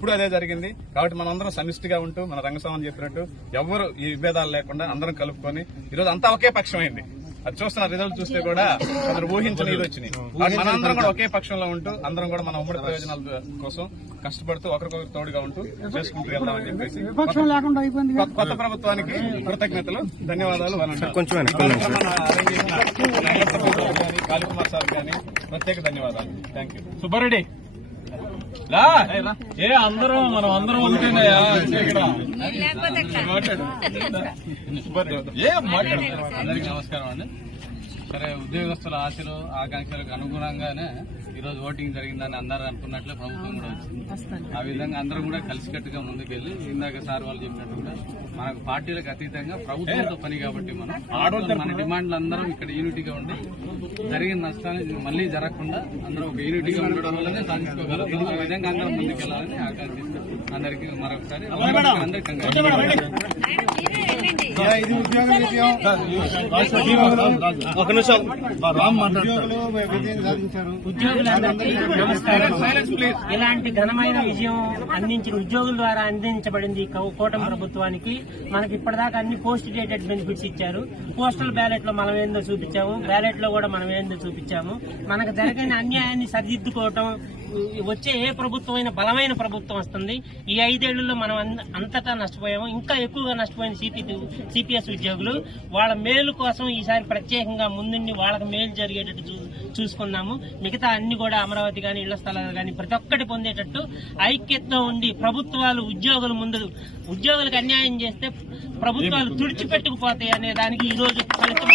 ఇప్పుడు అదే జరిగింది. కాబట్టి మనందరం సమిష్టిగా ఉంటూ మన రంగస్వామి చెప్పినట్టు ఎవరు ఈ విభేదాలు లేకుండా అందరం కలుపుకొని ఈరోజు అంతా ఒకే పక్షమైంది. అది చూస్తున్న రిజల్ట్ చూస్తే కూడా కొందరు ఊహించని ఇది వచ్చినాయి మనందరం కూడా ఒకే పక్షంలో ఉంటూ అందరం కూడా మన ఉమ్మడి ప్రయోజనాల కోసం కష్టపడుతూ ఒకరికొకరు తోడుగా ఉంటూ చేసుకుంటూ వెళ్దామని చెప్పేసి విపక్షం లేకుండా అయిపోయింది కొత్త- ప్రభుత్వానికి కృతజ్ఞతలు ధన్యవాదాలు. కొంచెం కానీ, కాళీకుమార్ సార్. కానీ ప్రత్యేక ధన్యవాదాలు. Thank you Subbareddy. రా. ఏ అందరం మనం అందరం సుబ్బారెడ్డి ఏ మాట్లాడు. అందరికి నమస్కారం అండి. సరే ఉద్యోగస్తుల ఆశలు ఆకాంక్షలకు అనుగుణంగానే ఈ రోజు ఓటింగ్ జరిగిందని అందరూ అనుకున్నట్లే ప్రభుత్వం కూడా వచ్చింది. ఆ విధంగా అందరం కూడా కలిసికట్టుగా ముందుకెళ్ళి ఇందాక సార్ వాళ్ళు చెప్పినట్టు కూడా మనకు పార్టీలకు అతీతంగా ప్రభుత్వంతో పని కాబట్టి మనం మన డిమాండ్లు అందరం ఇక్కడ యూనిటీగా ఉండి జరిగిన నష్టాన్ని మళ్ళీ జరగకుండా అందరం ఒక యూనిటీగా ఉండడం వల్లనే సాధించుకోగలుగుతాం ఆ విధంగా అందరం ముందుకెళ్ళాలని ఆకాంక్షిస్తూ అందరికీ మరొకసారి అందరికీ ఒక నిమిషం. నమస్కారం ఇలాంటి ఘనమైన విజయం అందించిన ఉద్యోగుల ద్వారా అందించబడింది కూటమి ప్రభుత్వానికి. మనకి ఇప్పటిదాకా అన్ని పోస్ట్ డేటెడ్ బెనిఫిట్స్ ఇచ్చారు. పోస్టల్ బ్యాలెట్లో మనం ఏందో చూపించాము. బ్యాలెట్లో కూడా మనం ఏందో చూపించాము. మనకు జరిగిన అన్యాయాన్ని సరిదిద్దుకోవటం వచ్చే ఏ ప్రభుత్వం అయినా బలమైన ప్రభుత్వం వస్తుంది. ఈ ఐదేళ్ళలో మనం అంతటా నష్టపోయాము. ఇంకా ఎక్కువగా నష్టపోయిన సిపి సిపిఎస్ ఉద్యోగులు వాళ్ళ మేలు కోసం ఈసారి ప్రత్యేకంగా ముందుండి వాళ్ళకి మేలు జరిగేటట్టు చూసుకున్నాము మిగతా అన్ని కూడా అమరావతి గాని ఇళ్ళ స్థలాలు గాని ప్రతి ఒక్కటి పొందేటట్టు ఐక్యతతో ఉండి ప్రభుత్వాలు ఉద్యోగుల ముందు ఉద్యోగులకు అన్యాయం చేస్తే ప్రభుత్వాలు తుడిచిపెట్టుకుపోతాయి అనే దానికి ఈ రోజు ఫలితం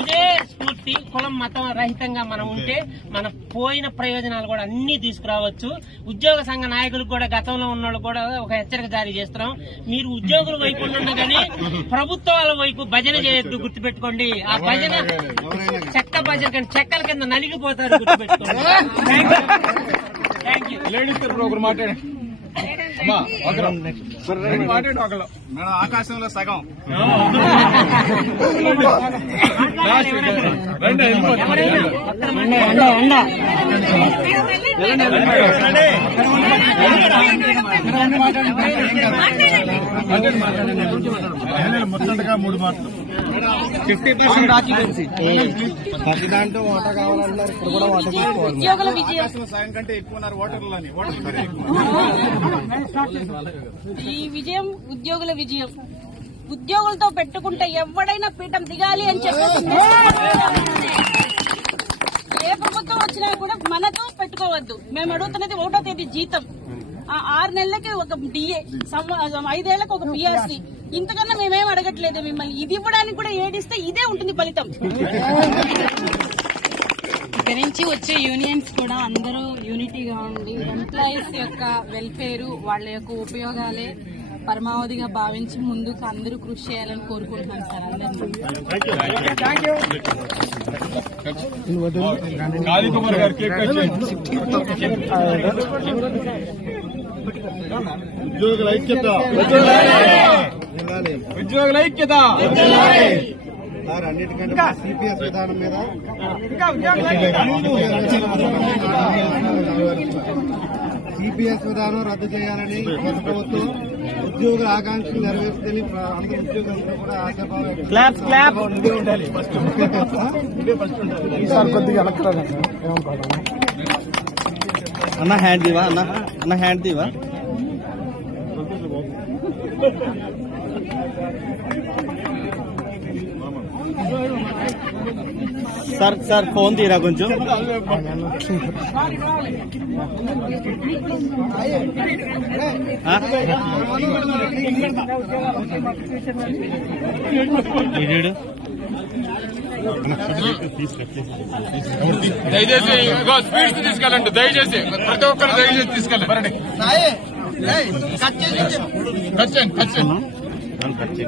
ఇదే స్ఫూర్తి కులం మతం రహితంగా మనం ఉంటే మన పోయిన ప్రయోజనాలు కూడా అన్ని తీసుకురావచ్చు. ఉద్యోగ సంఘ నాయకులకు కూడా గతంలో ఉన్న కూడా ఒక హెచ్చరిక జారీ చేస్తున్నాం. మీరు ఉద్యోగుల వైపు ఉండండి కానీ ప్రభుత్వాల వైపు భజన చేయొద్దు గుర్తుపెట్టుకోండి. ఆ భజన చెక్క భజన కానీ చెక్కల కింద నలిగిపోతారు గుర్తుపెట్టుకోండి. థ్యాంక్ యూ లేడీస్ మాట్లాడండి ఆకాశంలో సగం రండి మూడు మాటలు. Fifty percent. ప్రతి దాంట్లో కావాలన్నారు ఇప్పుడు కూడా తీసుకోవాలి. కంటే ఎక్కువ ఉన్నారు. ఈ విజయం ఉద్యోగుల విజయం. ఉద్యోగులతో పెట్టుకుంటే ఎవడైనా పీఠం దిగాలి అని చెప్పేసి ఏ. ప్రభుత్వం వచ్చినా కూడా మనతో పెట్టుకోవద్దు. మేము అడుగుతున్నది ఒకటో తేదీ జీతం. ఆ ఆరు నెలలకి ఒక డిఏ ఐదేళ్ళకు ఒక పిఆర్సీ. ఇంతకన్నా మేమేం అడగట్లేదు మిమ్మల్ని. ఇది ఇవ్వడానికి కూడా ఏడిస్తే ఇదే ఉంటుంది ఫలితం. ఇక నుంచి వచ్చే యూనియన్స్ కూడా అందరూ యూనిటీగా ఉండి ఎంప్లాయీస్ యొక్క వెల్ఫేర్ వాళ్ళ యొక్క ఉపయోగాలే. పరమావధిగా భావించి ముందుకు అందరూ కృషి చేయాలని కోరుకుంటున్నాను సార్ ఉద్యోగుల ఐక్యత. ఉద్యోగుల ఐక్యత. సార్ అన్నిటికంటే సిపిఎస్ విధానం మీద సిపిఎస్ విధానం రద్దు చేయాలని ప్రభుత్వం ఉద్యోగుల ఆకాంక్షలు నెరవేర్చుదని అందరూ కూడా ఆశాభావం ఈసారి కొద్దిగా అన్న హ్యాండ్ దివా అన్న అన్న హ్యాండ్ దివా. సార్ సార్ ఫోన్ తీరా కొంచెం. దయచేసి స్పీడ్స్ తీసుకెళ్ళండి దయచేసి. ప్రతి ఒక్కరు దయచేసి తీసుకెళ్ళండి. కట్ చేయండి కట్ చేయండి. నన్ను కట్ చేయండి.